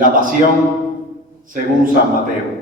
La Pasión según San Mateo.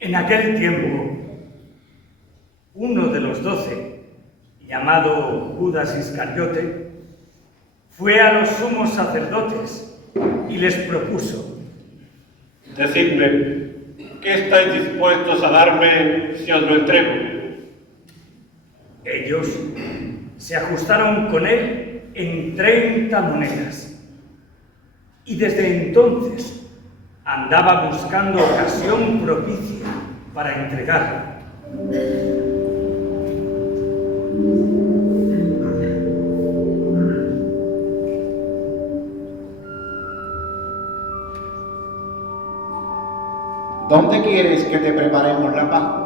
En aquel tiempo, uno de los 12, llamado Judas Iscariote, fue a los sumos sacerdotes y les propuso: Decidme, ¿qué estáis dispuestos a darme si os lo entrego? Ellos se ajustaron con él en 30 monedas, y desde entonces andaba buscando ocasión propicia para entregarlo. ¿Dónde quieres que te preparemos la Pascua?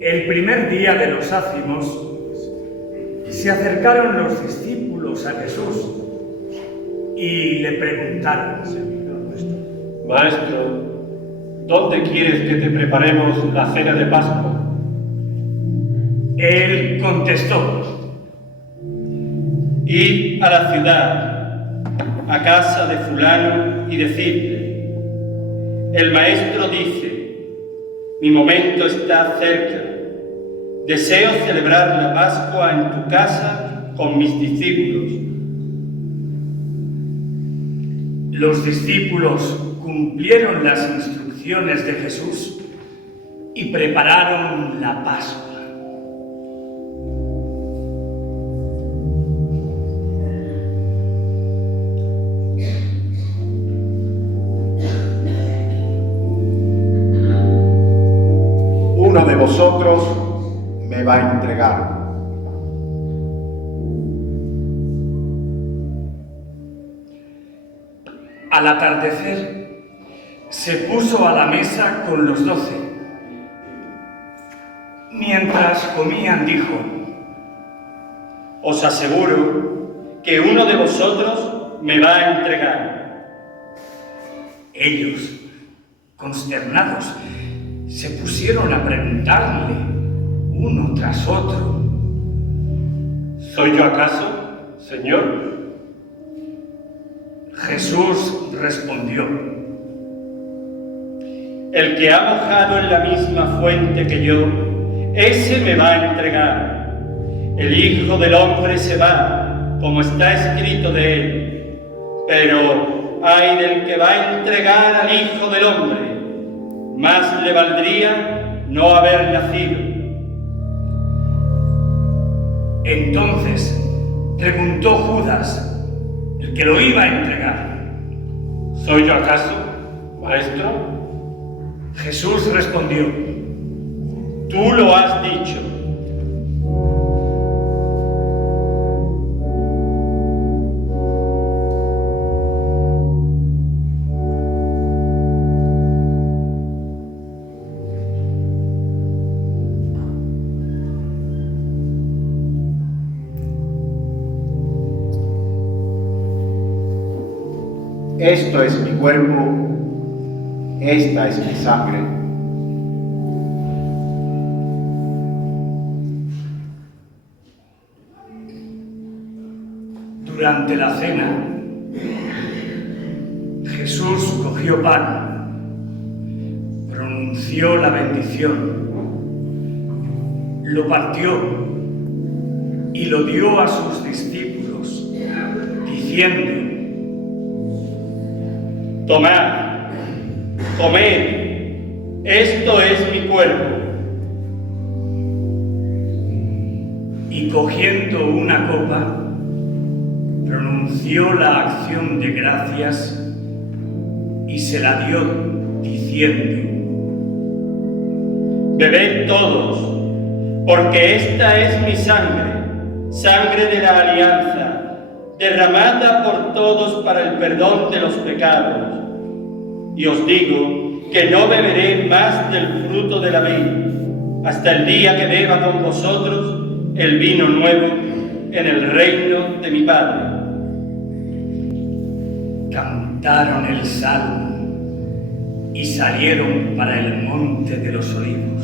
El primer día de los ácimos, se acercaron los discípulos a Jesús y le preguntaron: Maestro, ¿dónde quieres que te preparemos la cena de Pascua? Él contestó: Id a la ciudad, a casa de fulano, y decidle: el maestro dice, mi momento está cerca. Deseo celebrar la Pascua en tu casa con mis discípulos. Los discípulos cumplieron las instrucciones de Jesús y prepararon la Pascua. Uno de vosotros me va a entregar. Al atardecer, se puso a la mesa con los 12. Mientras comían, dijo: Os aseguro que uno de vosotros me va a entregar. Ellos, consternados, se pusieron a preguntarle uno tras otro: ¿Soy yo acaso, Señor? Jesús respondió: El que ha mojado en la misma fuente que yo, ese me va a entregar. El Hijo del Hombre se va, como está escrito de él. Pero ay del que va a entregar al Hijo del Hombre. Más le valdría no haber nacido. Entonces preguntó Judas, el que lo iba a entregar: ¿Soy yo acaso, maestro? Jesús respondió: Tú lo has dicho. Esto es mi cuerpo, esta es mi sangre. Durante la cena, Jesús cogió pan, pronunció la bendición, lo partió y lo dio a sus discípulos, diciendo: Tomad, comed, esto es mi cuerpo. Y cogiendo una copa, pronunció la acción de gracias y se la dio, diciendo: Bebed todos, porque esta es mi sangre, sangre de la alianza, derramada por todos para el perdón de los pecados. Y os digo que no beberé más del fruto de la vid, hasta el día que beba con vosotros el vino nuevo en el reino de mi Padre. Cantaron el salmo y salieron para el monte de los olivos.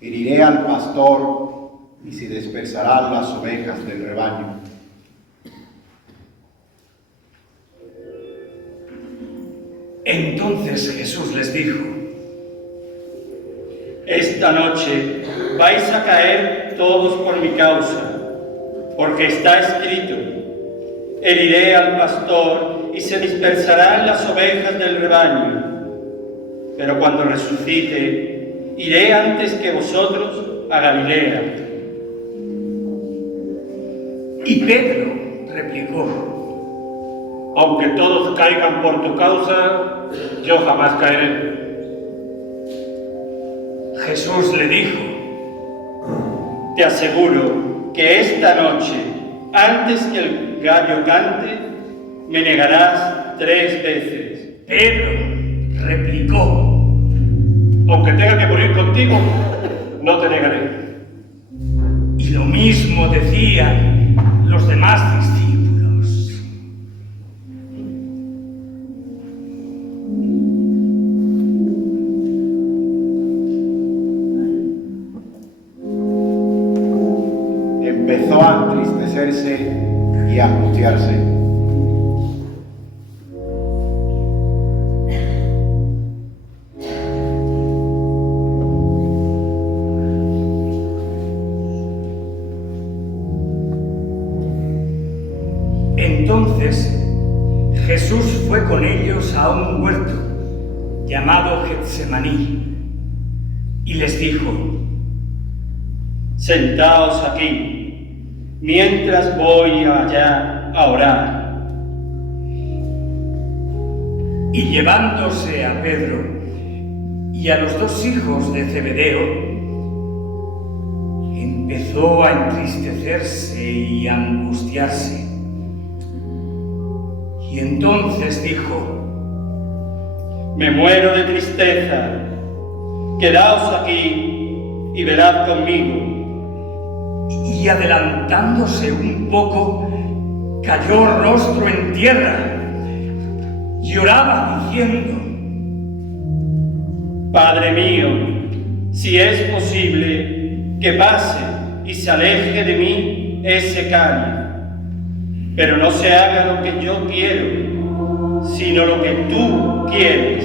Heriré al pastor y se dispersarán las ovejas del rebaño. Entonces Jesús les dijo: Esta noche vais a caer todos por mi causa, porque está escrito: heriré al pastor y se dispersarán las ovejas del rebaño. Pero cuando resucite, iré antes que vosotros a Galilea. Y Pedro replicó: Aunque todos caigan por tu causa, yo jamás caeré. Jesús le dijo: Te aseguro que esta noche, antes que el gallo cante, me negarás 3 veces. Pedro replicó: Aunque tenga que morir contigo, no te negaré. y lo mismo decían los demás discípulos. Empezó a entristecerse y a angustiarse. Entonces Jesús fue con ellos a un huerto llamado Getsemaní y les dijo: Sentaos aquí, mientras voy allá a orar. Y llevándose a Pedro y a los 2 hijos de Zebedeo, empezó a entristecerse y a angustiarse. Y entonces dijo: Me muero de tristeza. Quedaos aquí y velad conmigo. Y adelantándose un poco, cayó rostro en tierra y oraba diciendo: Padre mío, si es posible, que pase y se aleje de mí ese cáliz. Pero no se haga lo que yo quiero, sino lo que tú quieres.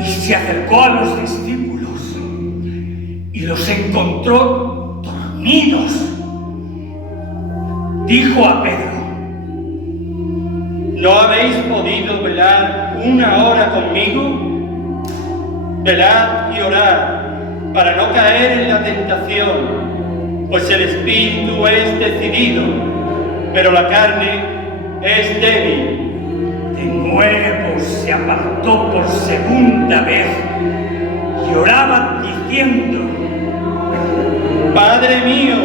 Y se acercó a los discípulos y los encontró dormidos. Dijo a Pedro: ¿No habéis podido velar 1 hora conmigo? Velad y orad, para no caer en la tentación, pues el espíritu es decidido, pero la carne es débil. De nuevo se apartó por segunda vez y oraba diciendo: Padre mío,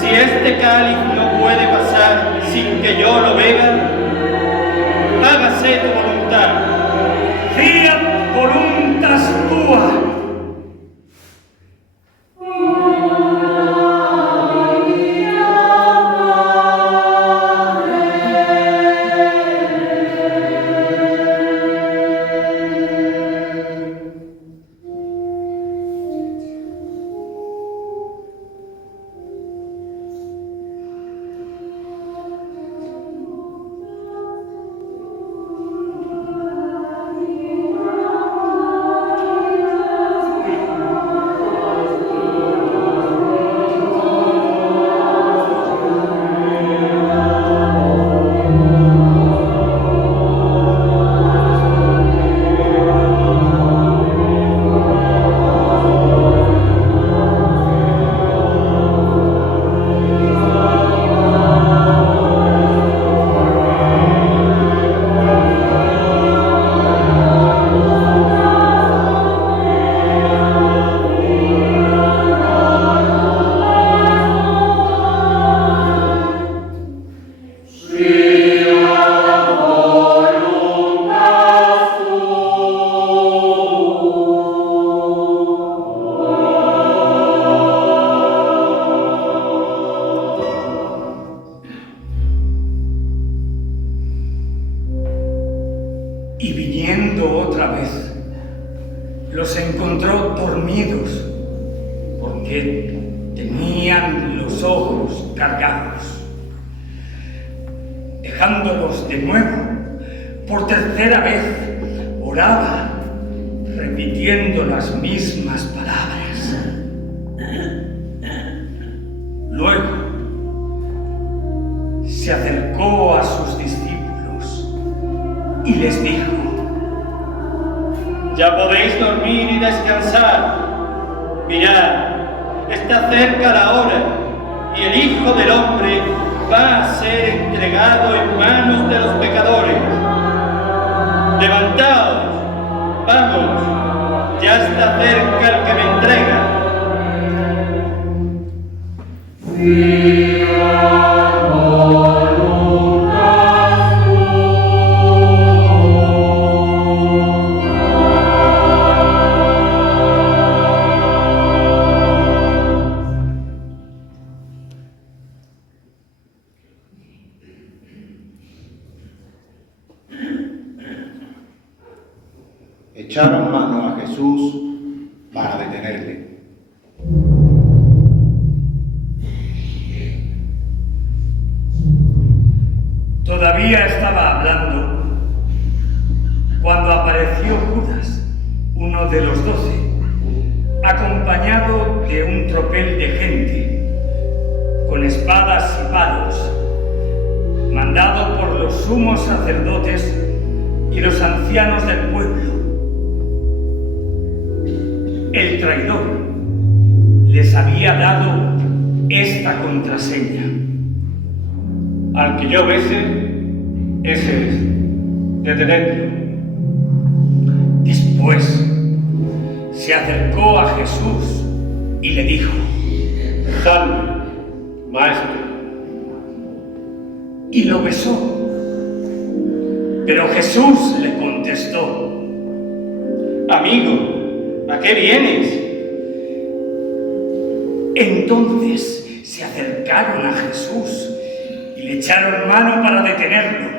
si este cáliz no puede pasar sin que yo lo beba, hágase tu voluntad. fiat voluntas tua. los encontró dormidos porque tenían los ojos cargados. Dejándolos de nuevo, por tercera vez, oraba, repitiendo las mismas palabras. Luego, se acercó a sus discípulos y les dijo: Ya podéis dormir y descansar. Mirad, está cerca la hora, y el Hijo del Hombre va a ser entregado en manos de los pecadores. Levantaos, vamos, ya está cerca el que me entrega. Echaron mano a Jesús para detenerle. Todavía estaba hablando cuando apareció Judas, uno de los 12, acompañado de un tropel de gente, con espadas y palos, mandado por los sumos sacerdotes y los ancianos del pueblo. El traidor les había dado esta contraseña: Al que yo bese, ese es. Detenedlo. Después se acercó a Jesús y le dijo: Salve, maestro. Y lo besó. Pero Jesús le contestó: Amigo, ¿a qué vienes? Entonces se acercaron a Jesús y le echaron mano para detenerlo.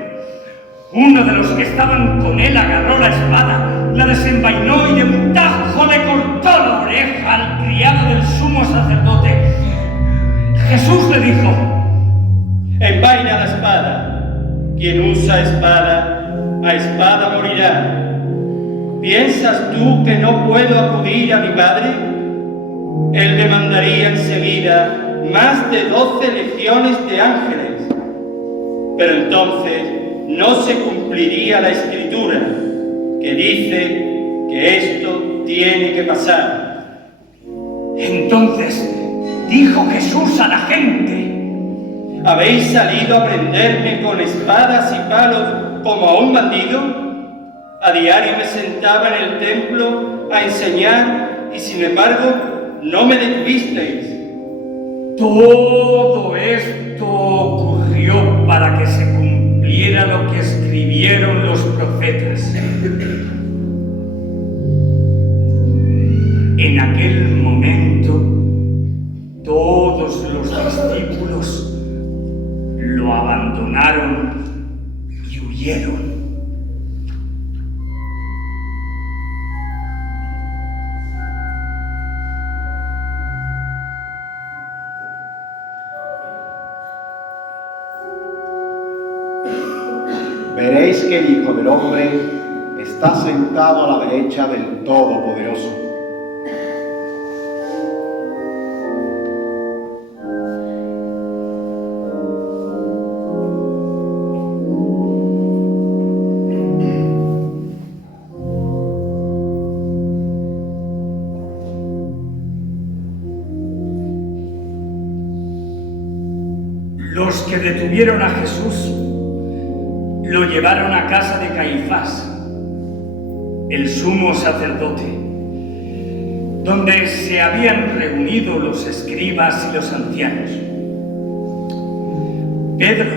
Uno de los que estaban con él agarró la espada, la desenvainó y de un tajo le cortó la oreja al criado del sumo sacerdote. Jesús le dijo: Envaina la espada. Quien usa espada, a espada morirá. ¿Piensas tú que no puedo acudir a mi Padre? Él me mandaría enseguida más de 12 legiones de ángeles. Pero entonces no se cumpliría la Escritura, que dice que esto tiene que pasar. Entonces dijo Jesús a la gente: ¿Habéis salido a prenderme con espadas y palos como a un bandido? A diario me sentaba en el templo a enseñar y sin embargo no me detuvisteis. Todo esto ocurrió para que se cumpliera lo que escribieron los profetas. En aquel momento, todos los discípulos lo abandonaron y huyeron. Veréis que el Hijo del Hombre está sentado a la derecha del Todopoderoso. Los que detuvieron a Jesús lo llevaron a casa de Caifás, el sumo sacerdote, donde se habían reunido los escribas y los ancianos. Pedro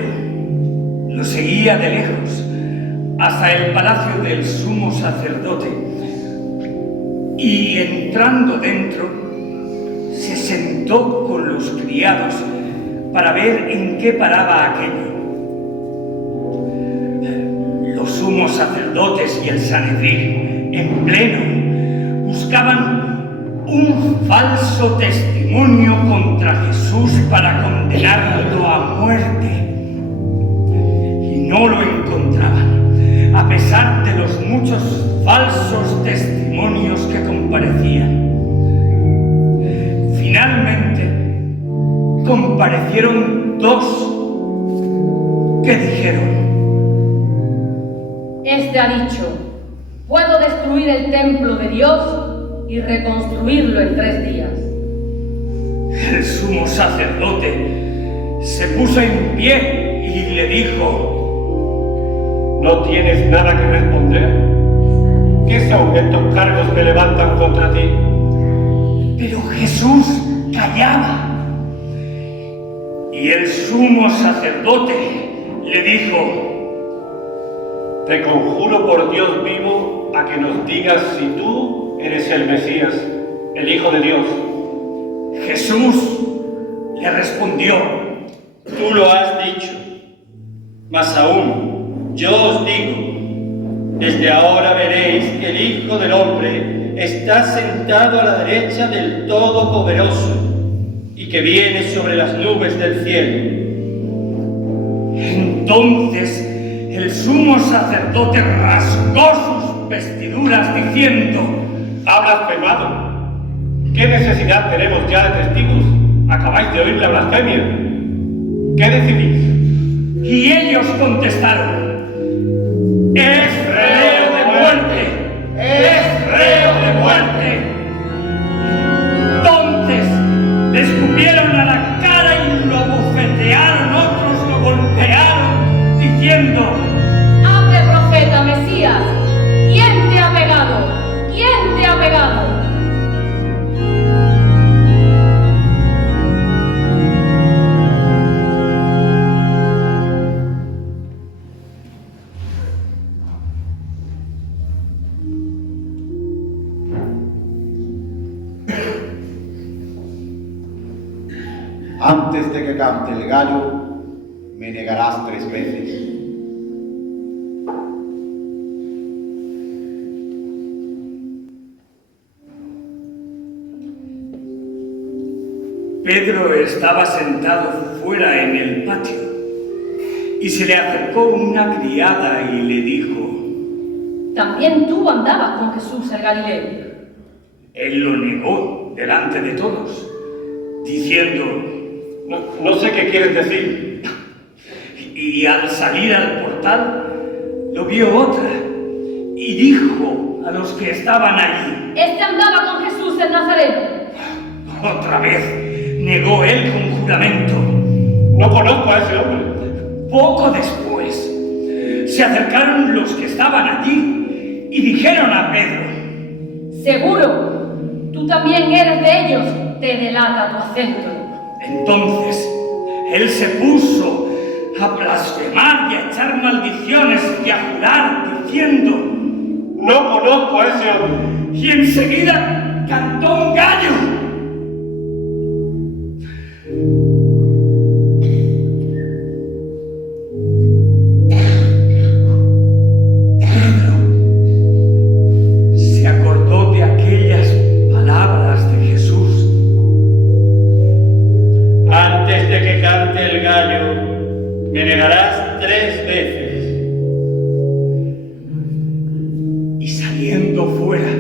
lo seguía de lejos hasta el palacio del sumo sacerdote y, entrando dentro, se sentó con los criados para ver en qué paraba aquello. Los sumos sacerdotes y el Sanedrín, en pleno, falso testimonio contra Jesús para condenarlo a muerte. Y no lo encontraban, a pesar de los muchos falsos testimonios que comparecían. Finalmente, comparecieron dos que dijeron: Este ha dicho: puedo destruir el templo de Dios y reconstruirlo en 3 días. El sumo sacerdote se puso en pie y le dijo: ¿No tienes nada que responder? ¿Qué son estos cargos que levantan contra ti? Pero Jesús callaba. Y el sumo sacerdote le dijo: Te conjuro por Dios vivo a que nos digas si tú eres el Mesías, el Hijo de Dios. Jesús le respondió: Tú lo has dicho, mas aún yo os digo, desde ahora veréis que el Hijo del Hombre está sentado a la derecha del Todopoderoso y que viene sobre las nubes del cielo. Entonces el sumo sacerdote rasgó sus vestiduras diciendo: ¡Ha blasfemado! ¿Qué necesidad tenemos ya de testigos? Acabáis de oír la blasfemia. ¿Qué decidís? Y ellos contestaron: ¡Es reo de muerte! ¡Es reo de muerte! Entonces le escupieron a la cara y lo abofetearon, otros lo golpearon, diciendo: ¡Hable, profeta Mesías! ¿Quién te ha pegado? ¿Quién te ha pegado? Antes de que cante el gallo, me negarás 3 veces. Pedro estaba sentado fuera en el patio y se le acercó una criada y le dijo: También tú andabas con Jesús el Galileo. Él lo negó delante de todos, diciendo: No sé qué quieres decir. Y al salir al portal lo vio otra y dijo a los que estaban allí: Este andaba con Jesús el Nazareno. Otra vez negó él con juramento. No conozco a ese hombre. Poco después se acercaron los que estaban allí y dijeron a Pedro: Seguro, tú también eres de ellos, te delata tu acento. Entonces él se puso a blasfemar y a echar maldiciones y a jurar diciendo: No conozco a ese hombre. y enseguida cantó un gallo. Pedro se acordó de aquellas palabras de Jesús: Antes de que cante el gallo, me negarás 3 veces. y saliendo fuera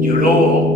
lloró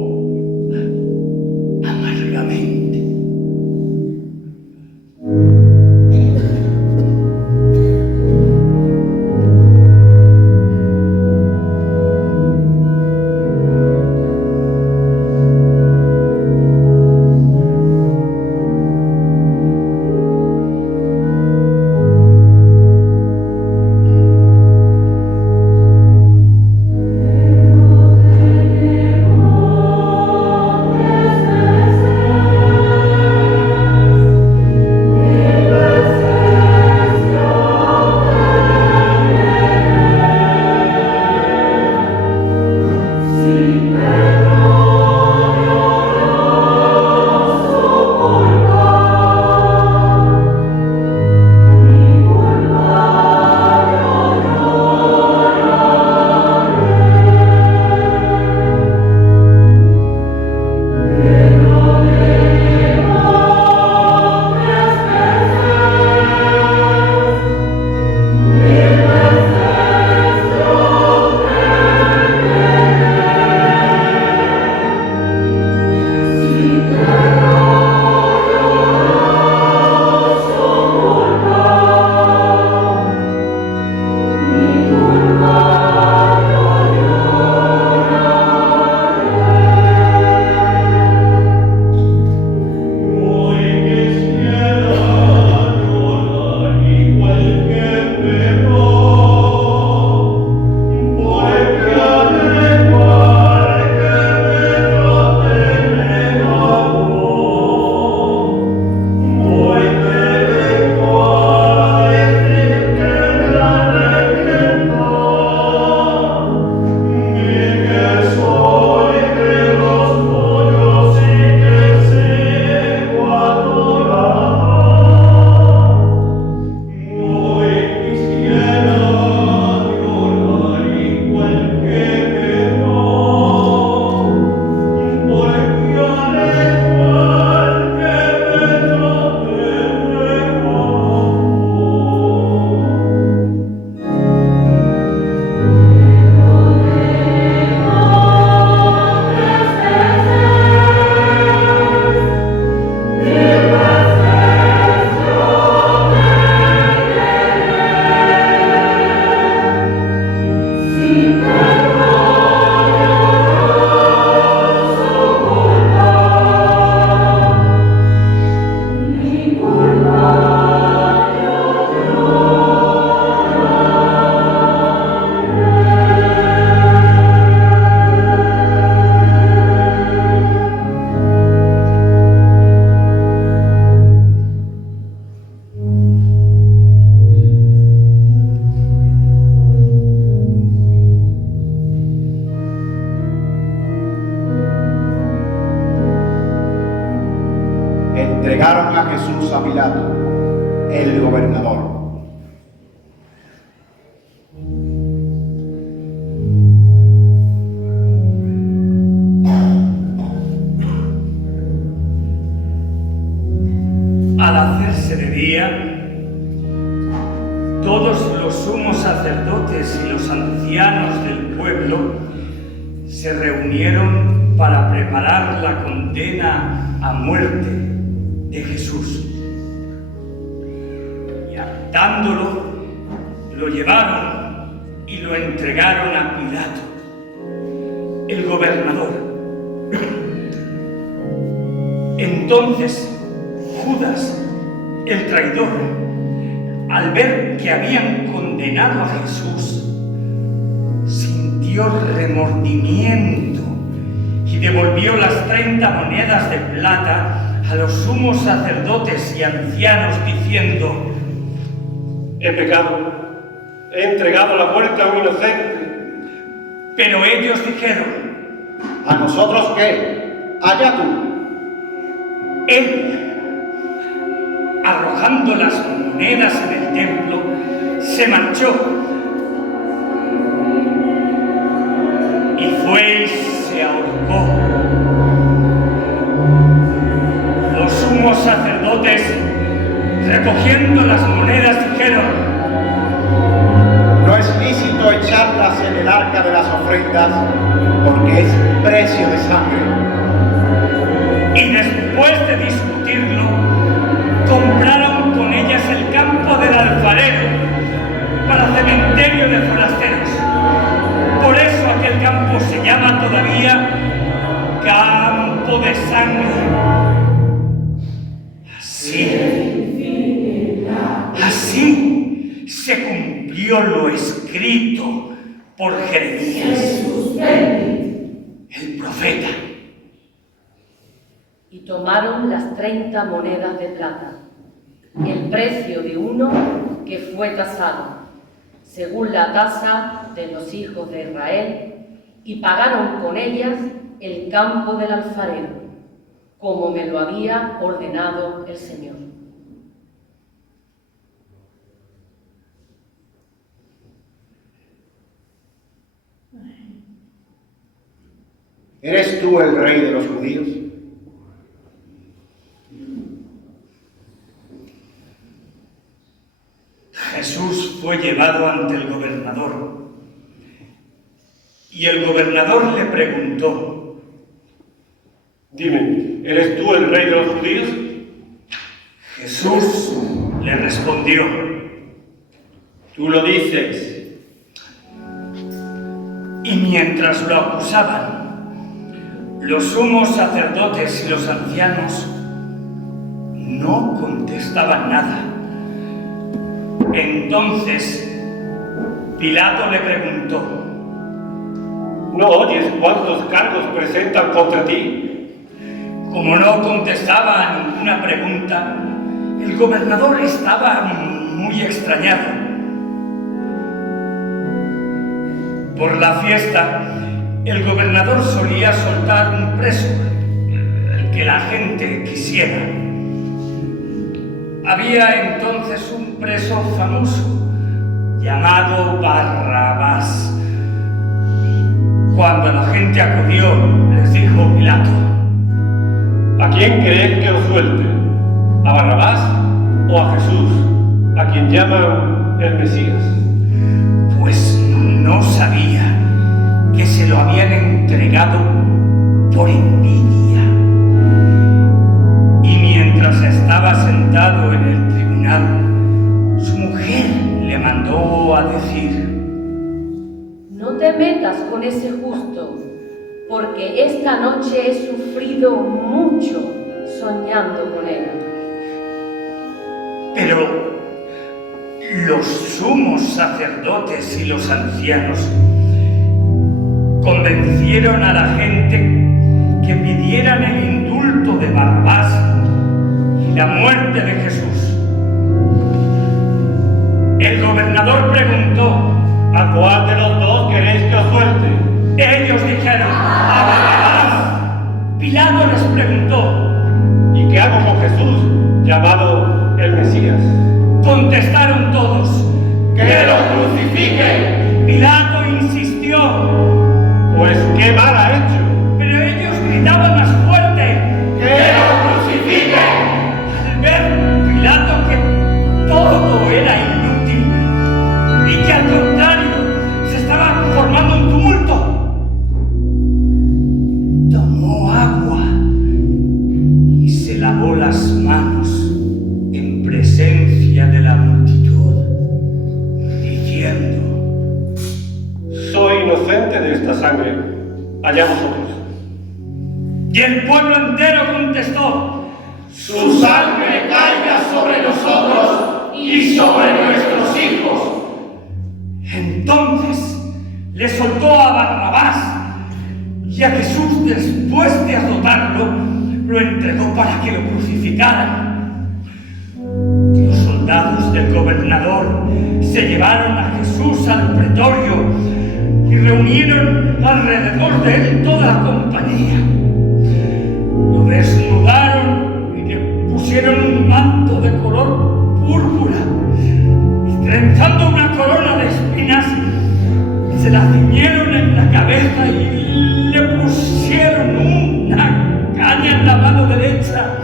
a Jesús a Pilato, el gobernador. Al hacerse de día, todos los sumos sacerdotes y los ancianos del pueblo se reunieron para preparar la condena a muerte de Jesús. Y atándolo, lo llevaron y lo entregaron a Pilato, el gobernador. Entonces, Judas, el traidor, al ver que habían condenado a Jesús, sintió remordimiento y devolvió las 30 monedas de plata a los sumos sacerdotes y ancianos, diciendo: He pecado, he entregado la muerte a un inocente. Pero ellos dijeron: ¿A nosotros qué? Allá tú. Él, arrojando las monedas en el templo, se marchó y fue y se ahorcó. Los sumos sacerdotes, recogiendo las monedas, dijeron: No es lícito echarlas en el arca de las ofrendas, porque es precio de sangre. Y después de discutirlo, compraron con ellas el campo del alfarero para cementerio de forasteros. Por eso aquel campo se llama todavía Campo de Sangre. Así se cumplió lo escrito por Jeremías, el profeta. Y tomaron las 30 monedas de plata, el precio de uno que fue tasado, según la tasa de los hijos de Israel, y pagaron con ellas el campo del alfarero, como me lo había ordenado el Señor. ¿Eres tú el rey de los judíos? Jesús fue llevado ante el gobernador, y el gobernador le preguntó: Dime, ¿eres tú el rey de los judíos? Jesús le respondió: Tú lo dices. Y mientras lo acusaban, los sumos sacerdotes y los ancianos no contestaban nada. Entonces Pilato le preguntó: ¿No oyes cuántos cargos presentan contra ti? Como no contestaba a ninguna pregunta, el gobernador estaba muy extrañado. Por la fiesta, el gobernador solía soltar un preso, el que la gente quisiera. Había entonces un preso famoso llamado Barrabás. Cuando la gente acudió, les dijo Pilato: ¿A quién queréis que os suelte? ¿A Barrabás o a Jesús, a quien llaman el Mesías? Pues no sabía que se lo habían entregado por envidia. Y mientras estaba sentado en el tribunal, su mujer le mandó a decir: No te metas con ese justo, porque esta noche he sufrido mucho soñando con él. Pero los sumos sacerdotes y los ancianos convencieron a la gente que pidieran el indulto de Barrabás y la muerte de Jesús. El gobernador preguntó: ¿A cuál de los dos queréis que os suelte? Ellos dijeron: ¡A Barrabás! Pilato les preguntó: ¿Y qué hago con Jesús, llamado el Mesías. Contestaron todos: ¡Que lo crucifiquen! Pilato insistió, Pues qué mal ha hecho. pero ellos gritaban más fuerte. ¡Que lo crucifiquen! Al ver Pilato que todo era inútil y que al contrario se estaba formando un tumulto, tomó agua y se lavó las manos en presencia de la multitud, diciendo: Soy inocente de esta sangre. Allá vosotros. Y el pueblo entero contestó: Su sangre caiga sobre nosotros y sobre nuestros hijos. Entonces le soltó a Barrabás, y a Jesús, después de azotarlo, lo entregó para que lo crucificaran. Los soldados del gobernador se llevaron a Jesús al pretorio y reunieron alrededor de él toda la compañía. Lo desnudaron y le pusieron un manto de color púrpura y, trenzando una corona de espinas, se la ciñeron en la cabeza y le pusieron una caña en la mano derecha,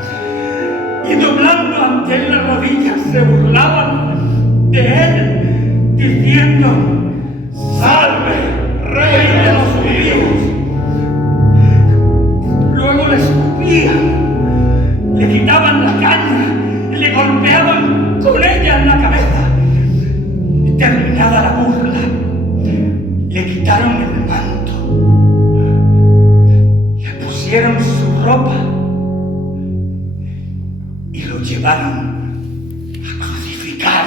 y doblando ante él las rodillas se burlaban de él, diciendo: ¡Salve, Rey de los judíos! Luego le escupían, le quitaban la caña y le golpeaban con ella en la cabeza. Y terminada la burla, le quitaron el manto, le pusieron su ropa y lo llevaron a crucificar.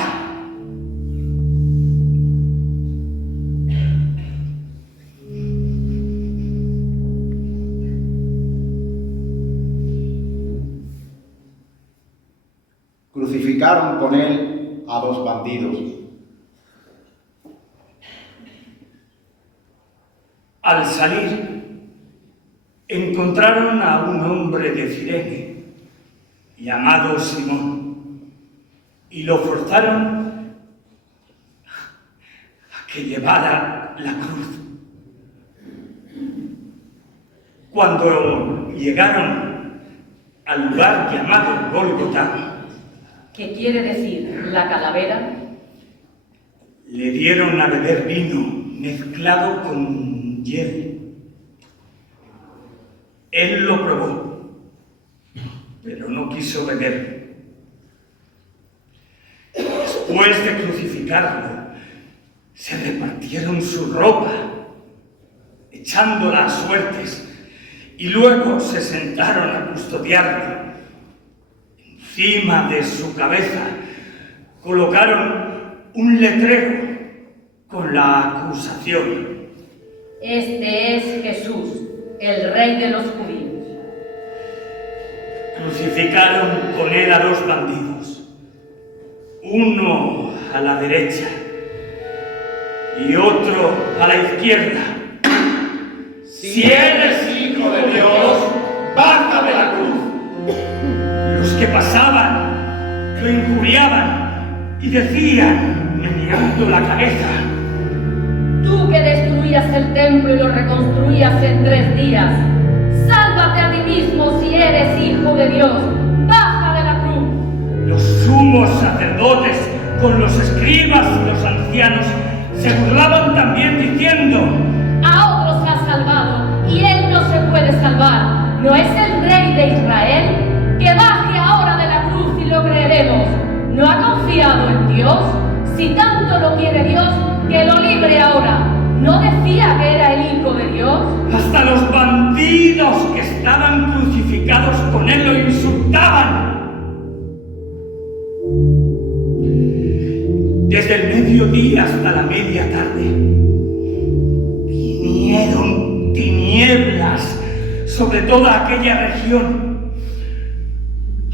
Crucificaron con él a 2 bandidos. Al salir, encontraron a un hombre de Cirene, llamado Simón, y lo forzaron a que llevara la cruz. Cuando llegaron al lugar llamado Gólgota, ¿Qué quiere decir la calavera? le dieron a beber vino mezclado con hiel. Él lo probó, pero no quiso beber. Después de crucificarlo, se repartieron su ropa, echándola a suertes, y luego se sentaron a custodiarlo. Encima de su cabeza colocaron un letrero con la acusación: Este es Jesús, el Rey de los judíos. Crucificaron con él a 2 bandidos, uno a la derecha y otro a la izquierda. Si eres hijo de Dios, baja de la cruz. Los que pasaban lo injuriaban y decían, meneando la cabeza: Tú que destruías el templo y lo reconstruías en 3 días, sálvate a ti mismo si eres hijo de Dios, baja de la cruz. Los sumos sacerdotes con los escribas y los ancianos se burlaban también diciendo: A otros has salvado y él no se puede salvar. ¿No es el Rey de Israel? Que baje ahora de la cruz y lo creeremos. ¿No ha confiado en Dios? Si tanto lo quiere Dios, que lo libre ahora. ¿No decía que era el Hijo de Dios? Hasta los bandidos que estaban crucificados con él lo insultaban. Desde el mediodía hasta la media tarde vinieron tinieblas sobre toda aquella región.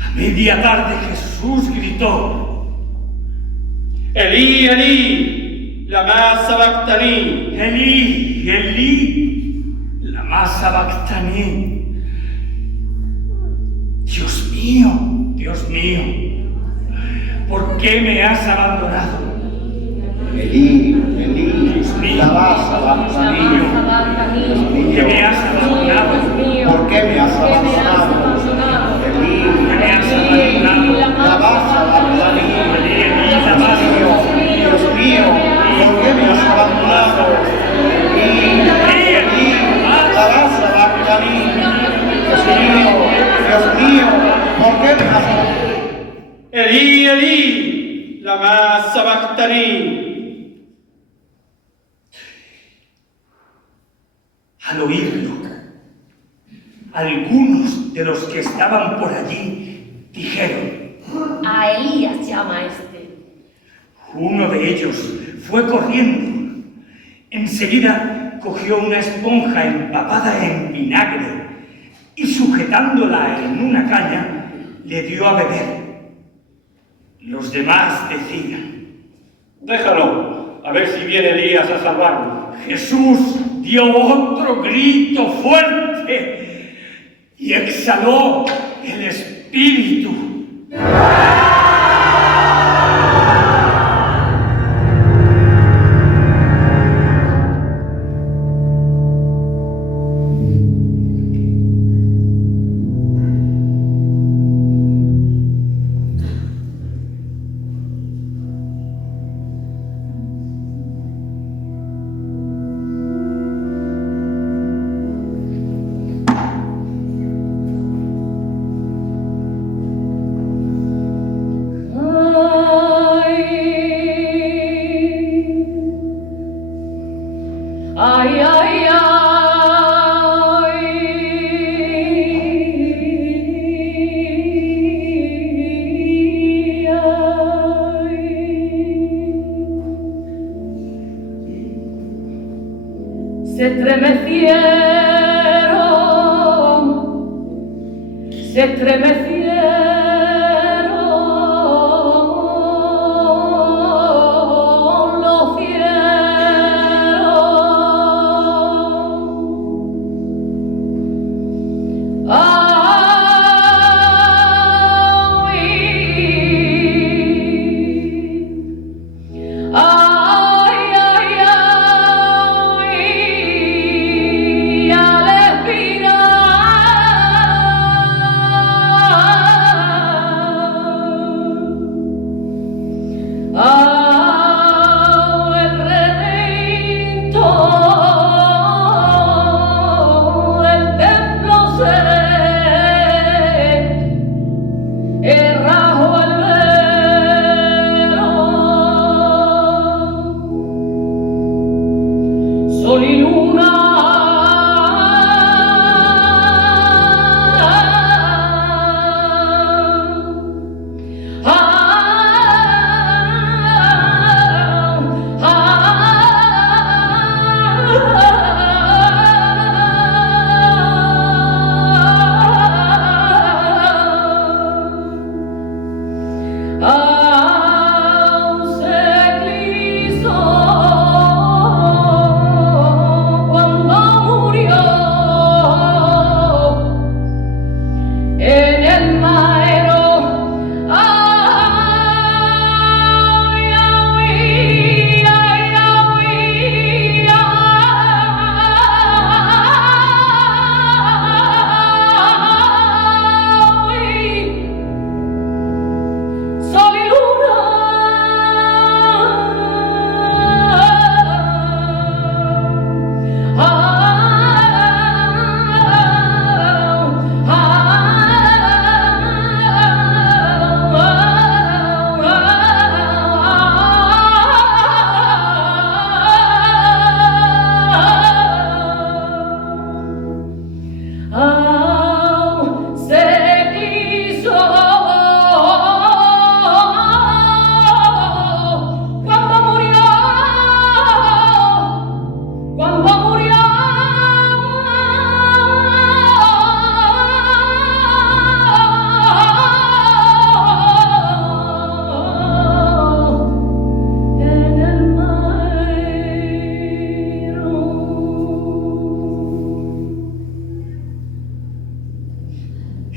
A media tarde Jesús gritó: Elí, Elí, lama sabactaní. Elí, Elí, lama sabactaní. Dios Dios mío, ¿por qué me has abandonado? Elí, Elí, lama sabactani. ¿Por qué me has abandonado? ¿Por qué me has abandonado? Elí, ¿Por qué me has abandonado? lama sabactani. Dios mío, ¿por qué me has abandonado? Elí, lama sabactani. Dios mío, ¿por qué me has abandonado? Elí, Elí, lama sabactani. Al oírlo, algunos de los que estaban por allí dijeron: A Elías llama este. uno de ellos fue corriendo. Enseguida cogió una esponja empapada en vinagre y sujetándola en una caña le dio a beber. Los demás decían: Déjalo, a ver si viene Elías a salvarnos. Jesús dio otro grito fuerte y exhaló el espíritu. Ay, ay, se estremecieron los cielos. Sol y luna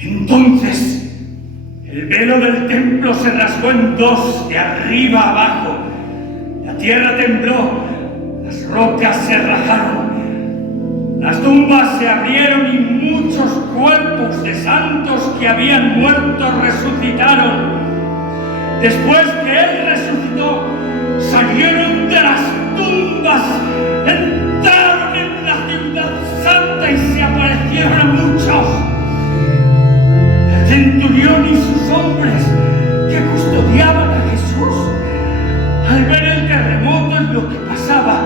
Entonces el velo del templo se rasgó en dos, de arriba abajo. La tierra tembló, las rocas se rajaron, las tumbas se abrieron y muchos cuerpos de santos que habían muerto resucitaron. Después que Él resucitó, salieron de las tumbas, entraron en la ciudad santa y se aparecieron a muchos. El centurión y sus hombres que custodiaban a Jesús, al ver el terremoto y lo que pasaba,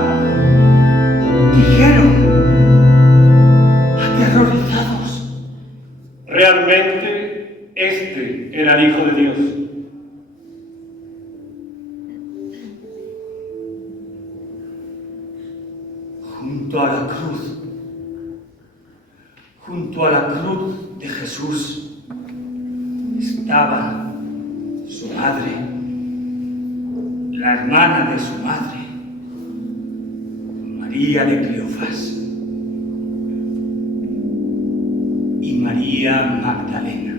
dijeron, aterrorizados: Realmente, este era el Hijo de Dios. Junto a la cruz de Jesús estaba su madre, la hermana de su madre, María de Cleofás, y María Magdalena.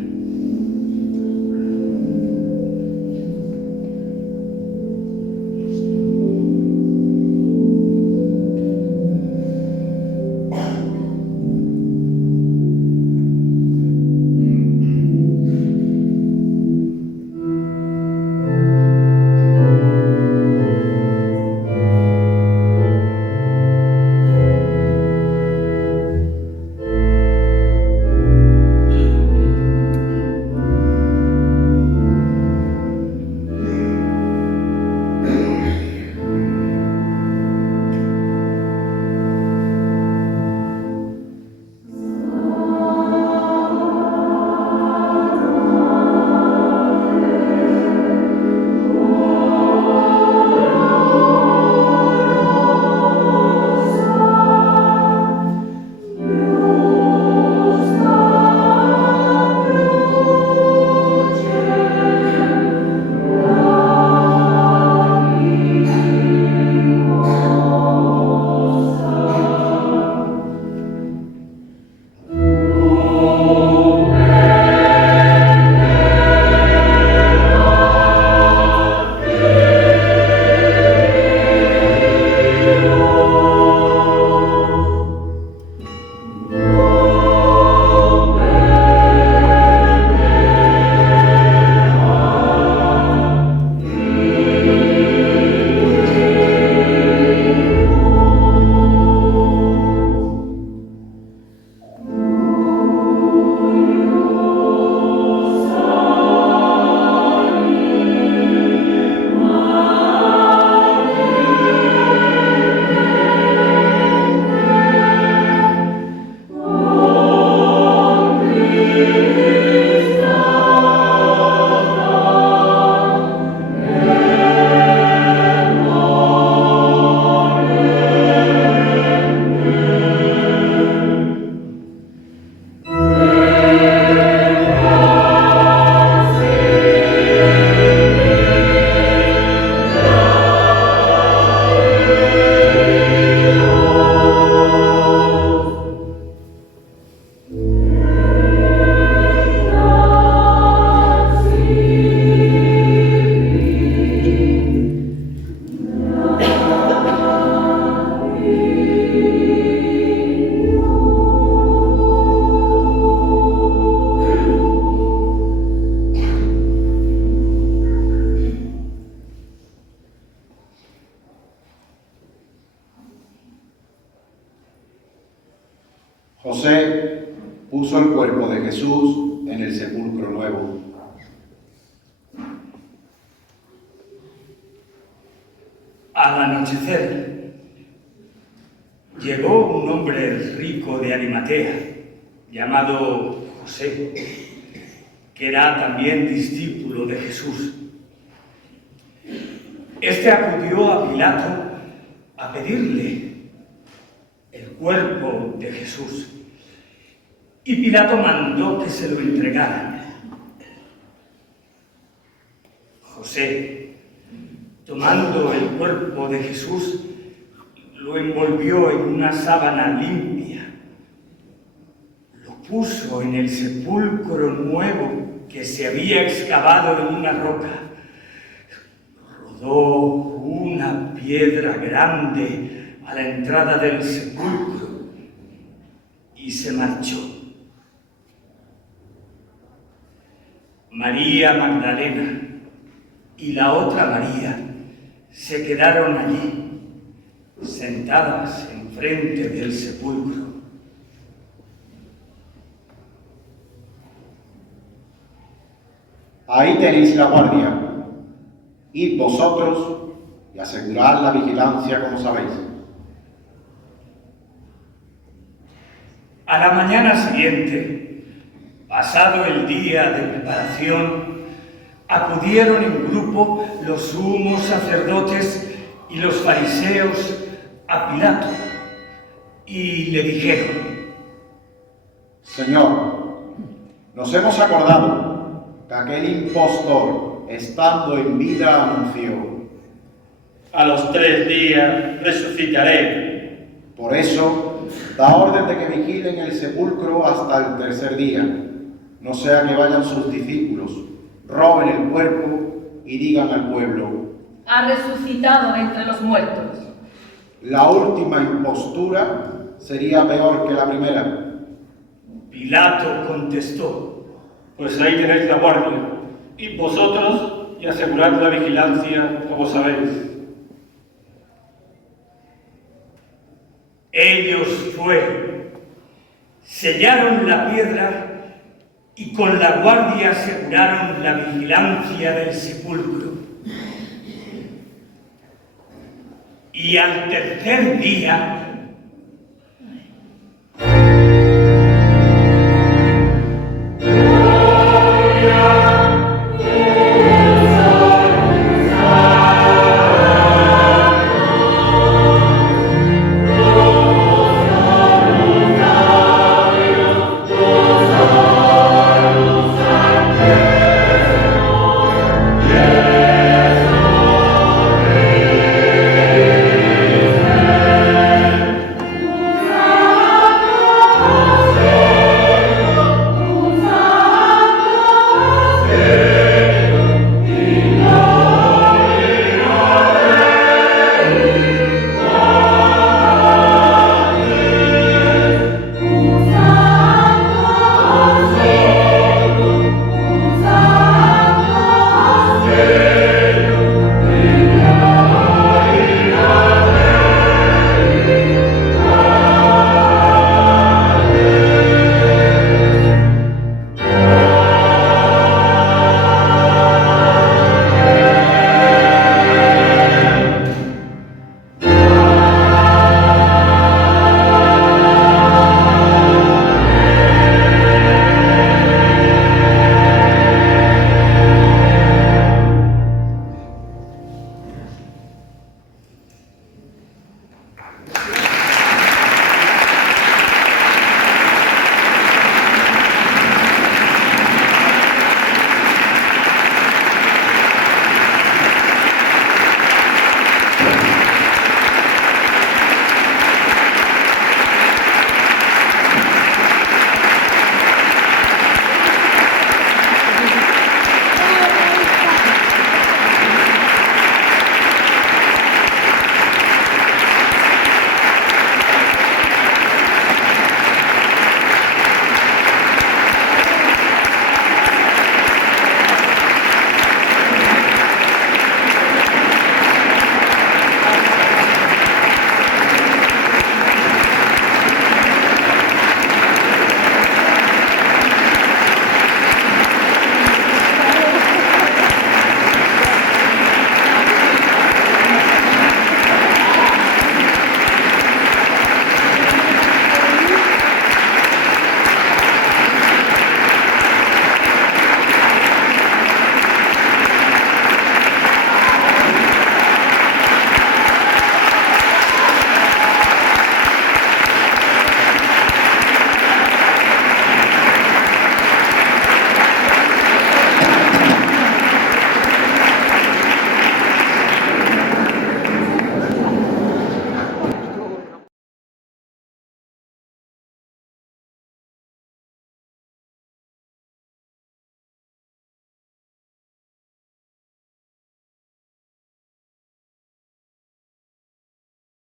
José puso el cuerpo de Jesús en el sepulcro nuevo. Al anochecer, llegó un hombre rico de Arimatea, llamado José, que era también discípulo de Jesús. Este acudió a Pilato a pedirle el cuerpo de Jesús, y Pilato mandó que se lo entregaran. José, tomando el cuerpo de Jesús, lo envolvió en una sábana limpia, lo puso en el sepulcro nuevo que se había excavado en una roca, rodó una piedra grande a la entrada del sepulcro y se marchó. María Magdalena y la otra María se quedaron allí, sentadas enfrente del sepulcro. Ahí tenéis la guardia. Id vosotros y asegurad la vigilancia como sabéis. A la mañana siguiente, pasado el día de preparación, acudieron en grupo los sumos sacerdotes y los fariseos a Pilato y le dijeron: Señor, nos hemos acordado que aquel impostor, estando en vida, anunció: A los 3 días resucitaré. por eso, da orden de que vigilen el sepulcro hasta el tercer día, no sea que vayan sus discípulos, roben el cuerpo y digan al pueblo: Ha resucitado entre los muertos. la última impostura sería peor que la primera. Pilato contestó: Pues ahí tenéis la guardia. Y vosotros y asegurad la vigilancia como sabéis. Ellos fueron, sellaron la piedra y con la guardia aseguraron la vigilancia del sepulcro. Y al tercer día